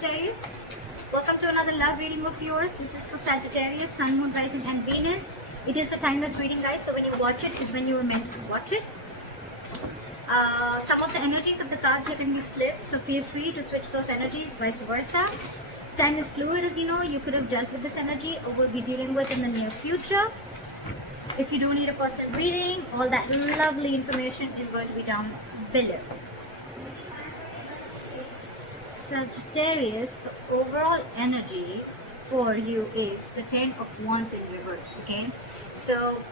Sagittarius. Welcome to another love reading of yours. This is for Sagittarius, Sun, Moon, Rising and Venus. It is the timeless reading, guys, so when you watch it is when you were meant to watch it. Some of the energies of the cards here can be flipped, so feel free to switch those energies, vice versa. Time is fluid, as you know. You could have dealt with this energy or will be dealing with in the near future. If you do need a personal reading, all that lovely information is going to be down below. Sagittarius, the overall energy for you is the 10 of Wands in reverse, okay? So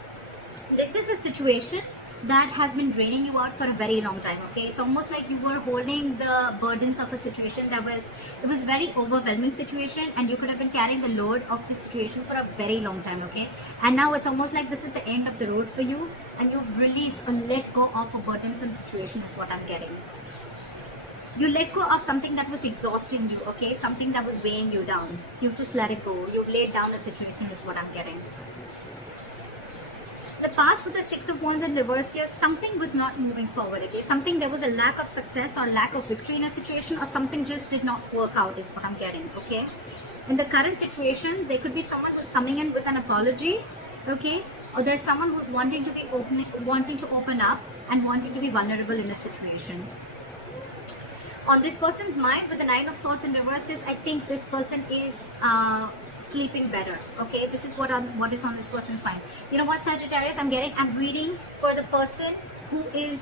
this is a situation that has been draining you out for a very long time, okay? It's almost like you were holding the burdens of a situation that was very overwhelming situation, and you could have been carrying the load of the situation for a very long time, okay? And now it's almost like this is the end of the road for you, and you've released or let go of a burdensome situation is what I'm getting. You let go of something that was exhausting you, okay? Something that was weighing you down. You've just let it go. You've laid down a situation is what I'm getting. The past with the Six of Wands in reverse here, something was not moving forward, okay? Something, there was a lack of success or lack of victory in a situation, or something just did not work out is what I'm getting, okay? In the current situation, there could be someone who's coming in with an apology, okay? Or there's someone who's wanting to open up and wanting to be vulnerable in a situation. On this person's mind with the Nine of Swords in reverse is, I think this person is sleeping better, okay? This is what is on this person's mind. You know what, Sagittarius, I'm reading for the person who is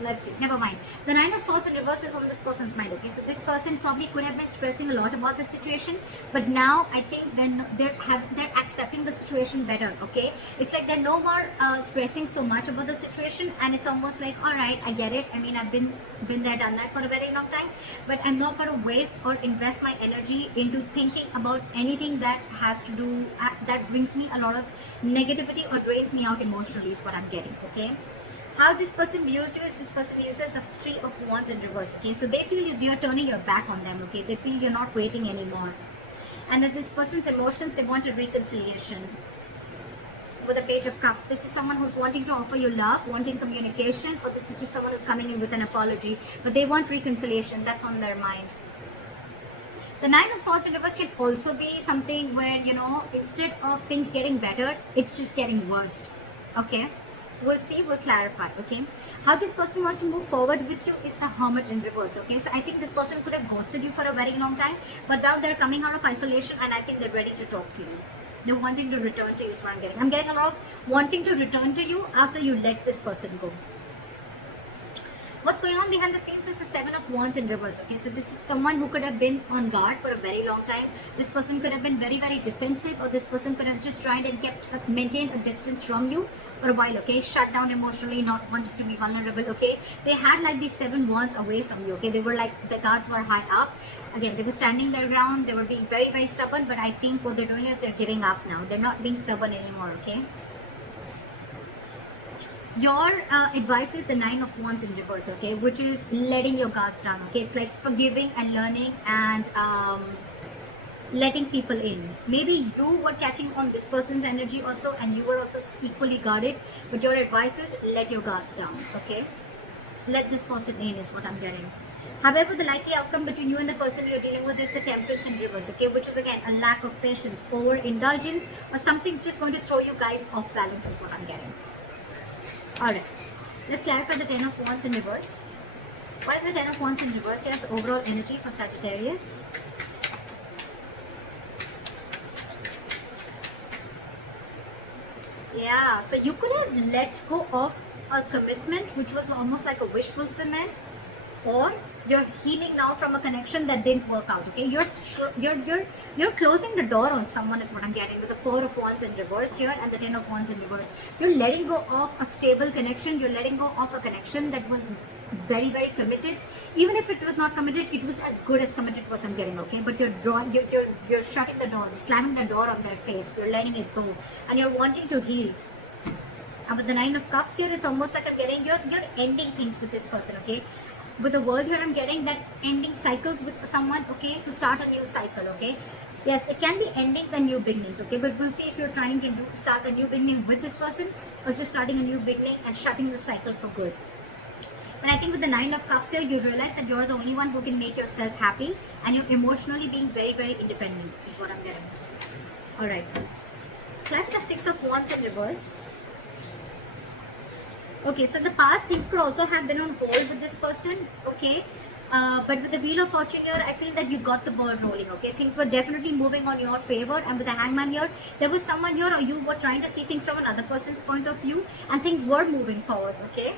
let's see, never mind. The Nine of Swords in reverse is on this person's mind, okay? So this person probably could have been stressing a lot about the situation, but now I think they're accepting the situation better, okay? It's like they're no more stressing so much about the situation, and it's almost like, all right, I get it. I mean, I've been there, done that for a very long time, but I'm not going to waste or invest my energy into thinking about anything that has to do that brings me a lot of negativity or drains me out emotionally is what I'm getting, okay? How this person views you is, this person uses the Three of Wands in reverse, okay? So they feel you're turning your back on them, okay? They feel you're not waiting anymore. And that this person's emotions, they want a reconciliation. With the Page of Cups, this is someone who's wanting to offer you love, wanting communication, or this is just someone who's coming in with an apology, but they want reconciliation. That's on their mind. The Nine of Swords in reverse can also be something where, you know, instead of things getting better, it's just getting worse, okay? We'll see, we'll clarify, okay? How this person wants to move forward with you is the Hermit in reverse, okay? So I think this person could have ghosted you for a very long time, but now they're coming out of isolation, and I think they're ready to talk to you. They're wanting to return to you is what I'm getting. I'm getting a lot of wanting to return to you after you let this person go. What's going on behind the scenes is the Seven of Wands in reverse, okay? So this is someone who could have been on guard for a very long time. This person could have been very, very defensive, or this person could have just tried and maintained a distance from you for a while, okay? Shut down emotionally, not wanting to be vulnerable, okay? They had like these 7 wands away from you, okay? They were like, the guards were high up. Again, they were standing their ground. They were being very, very stubborn, but I think what they're doing is they're giving up now. They're not being stubborn anymore, okay? Your advice is the Nine of Wands in reverse, okay, which is letting your guards down, okay? It's like forgiving and learning and letting people in. Maybe you were catching on this person's energy also, and you were also equally guarded, but your advice is let your guards down, okay? Let this person in is what I'm getting. However, the likely outcome between you and the person you're dealing with is the Temperance in reverse, okay, which is again a lack of patience, overindulgence, or something's just going to throw you guys off balance is what I'm getting. Alright, let's clarify the Ten of Wands in reverse. What is the Ten of Wands in reverse here, the overall energy for Sagittarius? Yeah, so you could have let go of a commitment which was almost like a wish fulfillment, or you're healing now from a connection that didn't work out, okay? You're closing the door on someone is what I'm getting with the Four of Wands in reverse here and the Ten of Wands in reverse. You're letting go of a stable connection. You're letting go of a connection that was very, very committed. Even if it was not committed, it was as good as committed was I'm getting, okay? But you're shutting the door, slamming the door on their face. You're letting it go, and you're wanting to heal. And with the Nine of Cups here, it's almost like I'm getting you're ending things with this person, okay? With the world here, I'm getting that ending cycles with someone, okay, to start a new cycle, okay? Yes, it can be endings and new beginnings, okay? But we'll see if you're trying to start a new beginning with this person, or just starting a new beginning and shutting the cycle for good. But I think with the 9 of Cups here, you realize that you're the only one who can make yourself happy, and you're emotionally being very, very independent, is what I'm getting. Alright. Left the 6 of Wands in reverse. Okay, so in the past, things could also have been on hold with this person, okay? But with the Wheel of Fortune here, I feel that you got the ball rolling, okay? Things were definitely moving on your favor, and with the Hangman here, there was someone here, or you were trying to see things from another person's point of view, and things were moving forward, okay?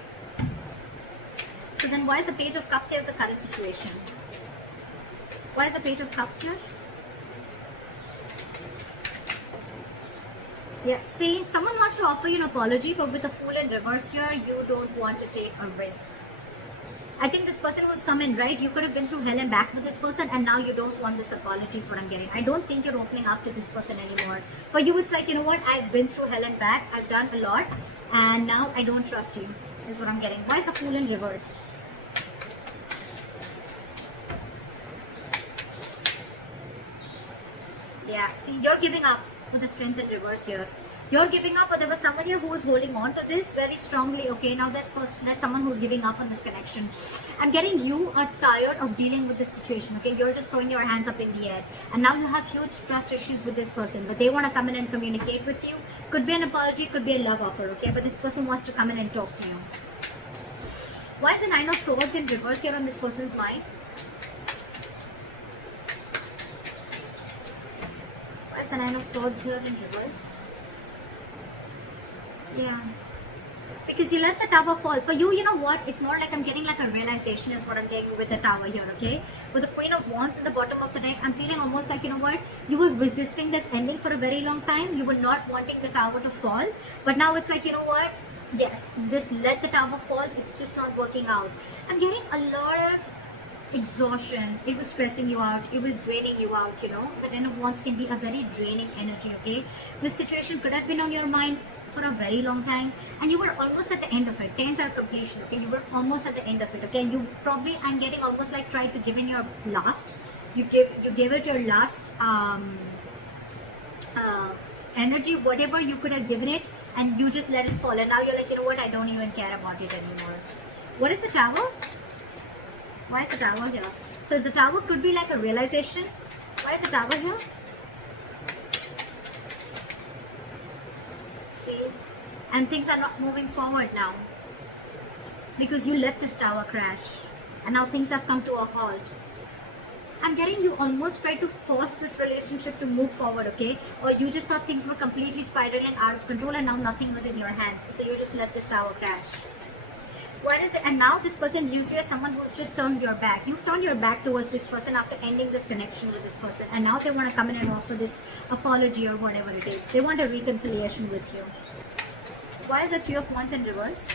So then why is the Page of Cups here as the current situation? Why is the Page of Cups here? Yeah, see, someone wants to offer you an apology, but with the Fool in reverse here, you don't want to take a risk. I think this person was coming, right? You could have been through hell and back with this person, and now you don't want this apology is what I'm getting. I don't think you're opening up to this person anymore. For you, it's like, you know what? I've been through hell and back. I've done a lot, and now I don't trust you, is what I'm getting. Why is the Fool in reverse? Yeah, see, you're giving up with the Strength in reverse here. You're giving up, but there was someone here who was holding on to this very strongly. Okay, now there's someone who's giving up on this connection. I'm getting you are tired of dealing with this situation. Okay, you're just throwing your hands up in the air, and now you have huge trust issues with this person, but they want to come in and communicate with you. Could be an apology, could be a love offer. Okay, but this person wants to come in and talk to you. Why is the 9 of Swords in reverse here on this person's mind? Why is the 9 of Swords here in reverse? Yeah, because you let the Tower fall. For you, you know what? It's more like I'm getting like a realization is what I'm getting with the Tower here, okay? With the Queen of Wands in the bottom of the deck, I'm feeling almost like, you know what? You were resisting this ending for a very long time. You were not wanting the Tower to fall. But now it's like, you know what? Yes, just let the Tower fall. It's just not working out. I'm getting a lot of exhaustion. It was stressing you out. It was draining you out, you know? The 10 of Wands can be a very draining energy, okay? This situation could have been on your mind for a very long time, and you were almost at the end of it. 10s are completion, okay? You were almost at the end of it, okay? You probably, I'm getting almost like tried to give in your last. You gave it your last energy, whatever you could have given it, and you just let it fall. And now you're like, you know what? I don't even care about it anymore. What is the Tower? Why is the Tower here? So the Tower could be like a realization. Why is the Tower here? See? And things are not moving forward now. Because you let this Tower crash. And now things have come to a halt. I'm getting you almost tried to force this relationship to move forward, okay? Or you just thought things were completely spiraling out of control and now nothing was in your hands. So you just let this Tower crash. What is it? And now this person views you as someone who's just turned your back. You've turned your back towards this person after ending this connection with this person. And now they want to come in and offer this apology or whatever it is. They want a reconciliation with you. Why is the 3 of Wands in reverse?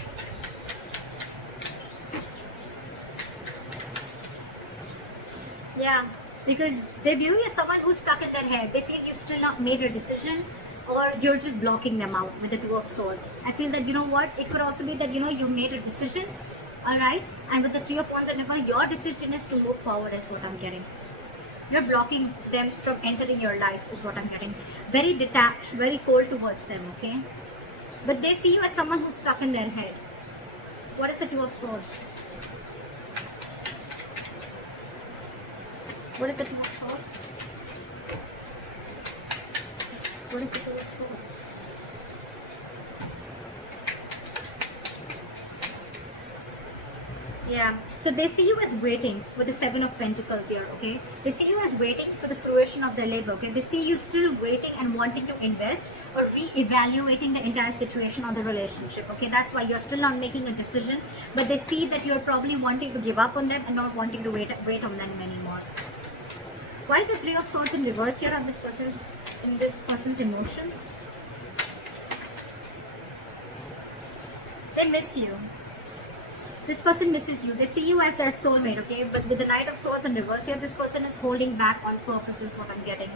Yeah, because they view you as someone who's stuck in their head. They feel you've still not made a decision, or you're just blocking them out with the 2 of Swords. I feel that, you know what, it could also be that, you know, you made a decision, alright, and with the 3 of Wands and reverse, your decision is to move forward is what I'm getting. You're blocking them from entering your life is what I'm getting. Very detached, very cold towards them, okay? But they see you as someone who's stuck in their head. What is the 2 of Swords? What is the 2 of Swords? What is the 2 of Swords? Yeah, so they see you as waiting with the 7 of Pentacles here, okay? They see you as waiting for the fruition of their labor, okay? They see you still waiting and wanting to invest or re-evaluating the entire situation or the relationship, okay? That's why you're still not making a decision, but they see that you're probably wanting to give up on them and not wanting to wait on them anymore. Why is the 3 of Swords in reverse here on this person's emotions? They miss you. This person misses you. They see you as their soulmate, okay? But with the Knight of Swords in reverse here, this person is holding back on purpose is what I'm getting.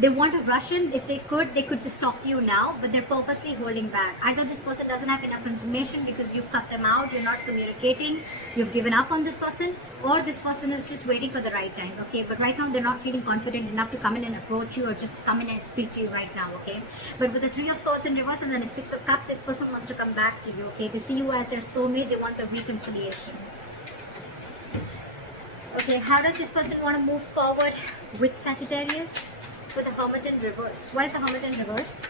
They want to rush in. If they could just talk to you now, but they're purposely holding back. Either this person doesn't have enough information because you've cut them out, you're not communicating, you've given up on this person, or this person is just waiting for the right time, okay? But right now they're not feeling confident enough to come in and approach you, or just come in and speak to you right now, okay? But with the Three of Swords in reverse and then the Six of Cups, this person wants to come back to you, okay? They see you as their soulmate. They want the reconciliation. Okay, how does this person want to move forward with Sagittarius? With the Hermit in reverse. Why is the Hermit in reverse?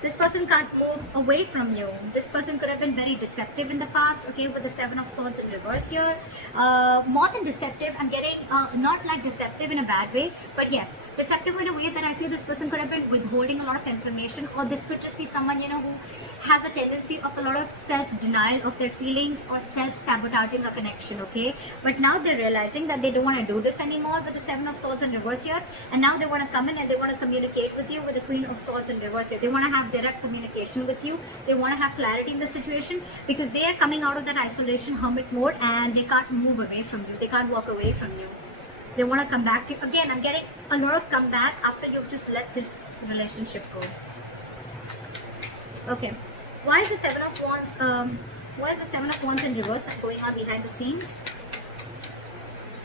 This person can't move away from you. This person could have been very deceptive in the past, okay, with the Seven of Swords in reverse here. More than deceptive, I'm getting, not like deceptive in a bad way, but yes, deceptive in a way that I feel this person could have been withholding a lot of information, or this could just be someone, you know, who has a tendency of a lot of self-denial of their feelings, or self-sabotaging a connection, okay? But now they're realizing that they don't want to do this anymore with the Seven of Swords in reverse here, and now they want to come in and they want to communicate with you with the Queen of Swords in reverse here. They want to have direct communication with you. They want to have clarity in the situation, because they are coming out of that isolation hermit mode and they can't move away from you. They can't walk away from you. They want to come back to you. Again, I'm getting a lot of comeback after you've just let this relationship go. Okay. Why is the Seven of Wands, why is the Seven of Wands in reverse going on behind the scenes?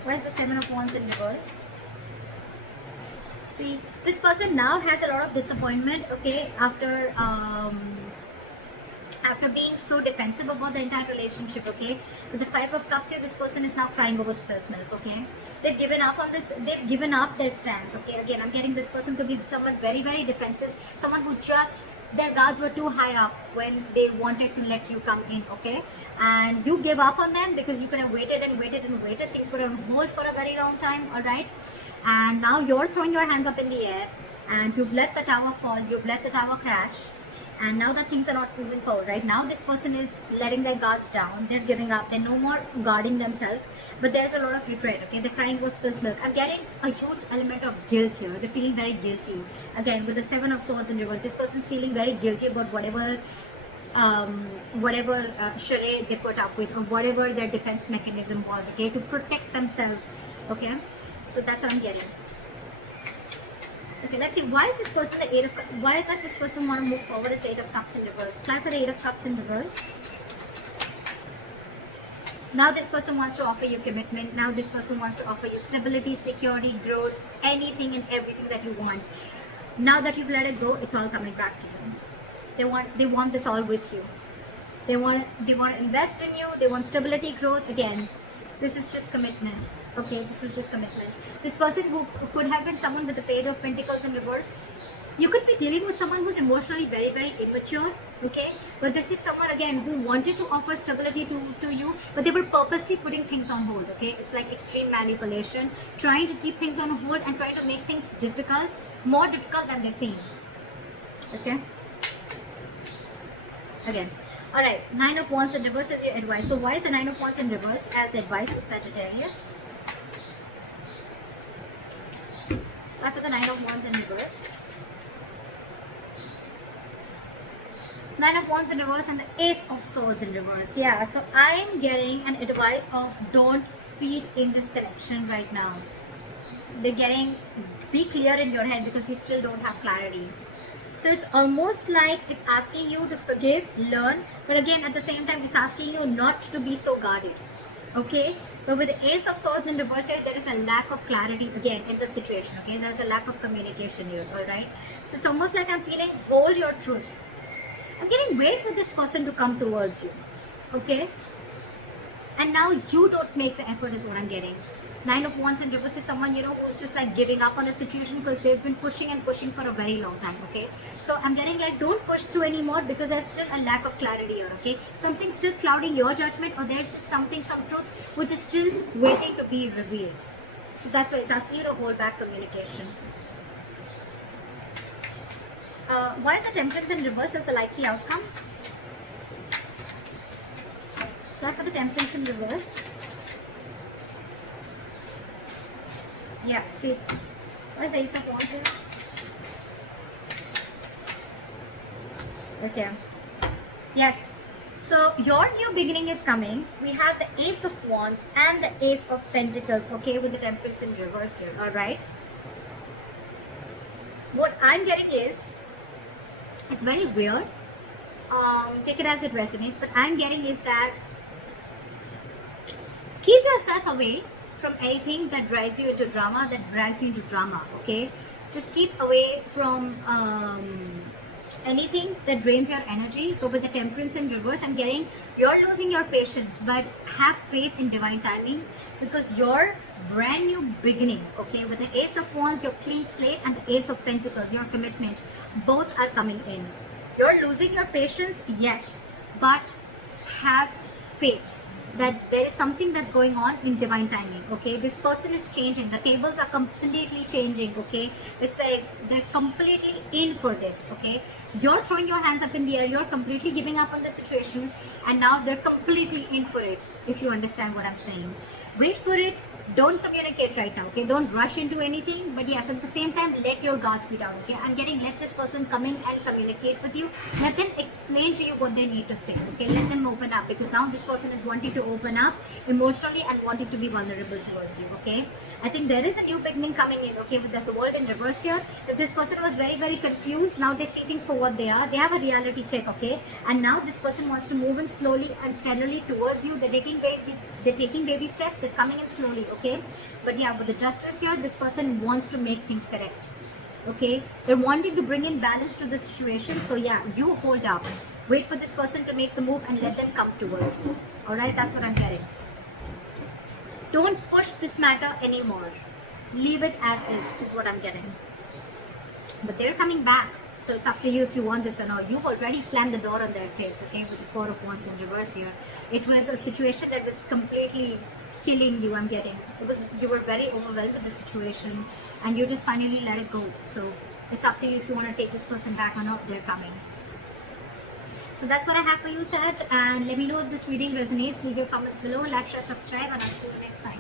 Why is the Seven of Wands in reverse? See, this person now has a lot of disappointment, okay, after being so defensive about the entire relationship, okay. With the Five of Cups here, this person is now crying over spilt milk, okay. They've given up on this, they've given up their stance, okay. Again, I'm getting this person could be someone very, very defensive, someone who just, their guards were too high up when they wanted to let you come in, okay. And you gave up on them because you could have waited and waited and waited. Things were on hold for a very long time, alright. And now you're throwing your hands up in the air and you've let the tower fall, you've let the tower crash, and now that things are not moving forward. Right now this person is letting their guards down, they're giving up, they're no more guarding themselves, but there's a lot of regret, okay. They're crying was spilled milk. I'm getting a huge element of guilt here. They're feeling very guilty. Again, with the Seven of Swords in reverse, this person's feeling very guilty about whatever charade they put up with, or whatever their defense mechanism was, okay, to protect themselves, okay. So that's what I'm getting. Okay, let's see. Why is this person the Eight of Cups? Why does this person want to move forward as the Eight of Cups in reverse? Clap for the Eight of Cups in reverse. Now this person wants to offer you commitment. Now this person wants to offer you stability, security, growth, anything and everything that you want. Now that you've let it go, it's all coming back to you. They want this all with you. They want to invest in you. They want stability, growth. Again, this is just commitment. Okay, this is just commitment. This person who could have been someone with the Page of Pentacles in reverse, you could be dealing with someone who's emotionally very, very immature, okay. But this is someone again who wanted to offer stability to you, but they were purposely putting things on hold, okay. It's like extreme manipulation, trying to keep things on hold and trying to make things difficult, more difficult than they seem, okay. Again, alright, Nine of Wands in reverse is your advice. So why is the Nine of Wands in reverse as the advice for Sagittarius? After the Nine of Wands in reverse, Nine of Wands in reverse and the Ace of Swords in reverse. Yeah, so I'm getting an advice of don't feed in this connection right now. They're getting, be clear in your head because you still don't have clarity. So it's almost like it's asking you to forgive, learn, but again at the same time it's asking you not to be so guarded, okay. But with the Ace of Swords in reverse here, there is a lack of clarity again in the situation, okay. There's a lack of communication here, alright. So it's almost like I'm feeling hold your truth. I'm getting wait for this person to come towards you, okay. And now you don't make the effort is what I'm getting. Nine of Wands in reverse is someone, you know, who's just like giving up on a situation because they've been pushing and pushing for a very long time, okay. So I'm getting like don't push through anymore because there's still a lack of clarity here, okay. Something's still clouding your judgment, or there's just something, some truth which is still waiting to be revealed. So that's why it's asking you to hold back communication. Why is the Temperance in reverse as the likely outcome? Try for the Temperance in reverse. Yeah, see, what's the Ace of Wands here? Okay. Yes. So your new beginning is coming. We have the Ace of Wands and the Ace of Pentacles, okay, with the Temperance in reverse here, all right? What I'm getting is, it's very weird. Take it as it resonates, but I'm getting is that keep yourself away from anything that drives you into drama, that drags you into drama, okay? Just keep away from anything that drains your energy. Go with the Temperance in reverse. I'm getting you're losing your patience, but have faith in divine timing, because your brand new beginning, okay, with the Ace of Wands, your clean slate, and the Ace of Pentacles, your commitment, both are coming in. You're losing your patience, yes, but have faith that there is something that's going on in divine timing, okay? This person is changing. The tables are completely changing, okay? It's like they're completely in for this, okay? You're throwing your hands up in the air. You're completely giving up on the situation, and now they're completely in for it, if you understand what I'm saying. Wait for it. Don't communicate right now, okay? Don't rush into anything, but yes, at the same time, let your guards be down, okay? I'm getting, let this person come in and communicate with you. Let them explain to you what they need to say, okay? Let them open up, because now this person is wanting to open up emotionally and wanting to be vulnerable towards you, okay? I think there is a new beginning coming in, okay, with the World in reverse here. If this person was very, very confused, now they see things for what they are. They have a reality check, okay? And now this person wants to move in slowly and steadily towards you. They're taking baby steps. They're coming in slowly, okay? But yeah, with the Justice here, this person wants to make things correct, okay? They're wanting to bring in balance to the situation. So yeah, you hold up. Wait for this person to make the move and let them come towards you. All right, that's what I'm getting. Don't push this matter anymore. Leave it as is what I'm getting. But they're coming back. So it's up to you if you want this or not. You've already slammed the door on their face, okay, with the Four of Wands in reverse here. It was a situation that was completely killing you, I'm getting. You were very overwhelmed with the situation, and you just finally let it go. So it's up to you if you want to take this person back or not. They're coming. So that's what I have for you, Saj. And let me know if this reading resonates. Leave your comments below, like, share, subscribe, and I'll see you next time.